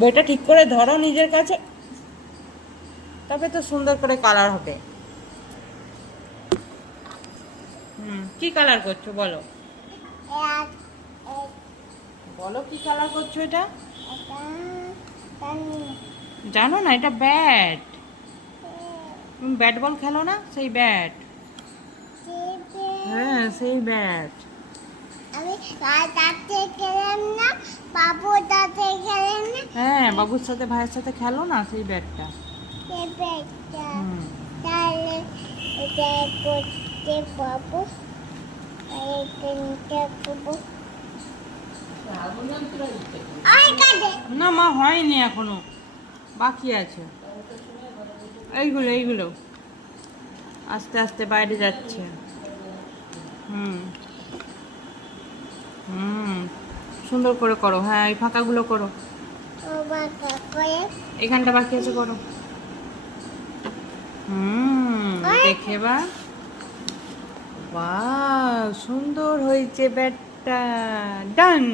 বইটা ঠিক করে ধরো নিজের কাছে, তবে তো সুন্দর করে কালার হবে। কি কালার করছো বলো, বলো কি কালার করছো এটা? জানো না এটা ব্যাট। তুমি ব্যাট বল খেলো না, সেই ব্যাট। হ্যাঁ সেই ব্যাট। আমি তাতে খেলাম না, বাবু তাতে খেলেন না। হ্যাঁ বাবুর সাথে ভাইয়ের সাথে খেলো না, সেই ব্যাটটা। তাহলে এটা করতে পাবো, না মা হয়নি এখনো, বাকি আছে। এইগুলো এইগুলো আস্তে আস্তে বাইরে যাচ্ছে। হুম হুম সুন্দর করে করো। হ্যাঁ এই ফাঁকাগুলো করো, এখানটা বাকি আছে করো। দেখে বা, বাহ সুন্দর হয়েছে ব্যাটটা। ডান।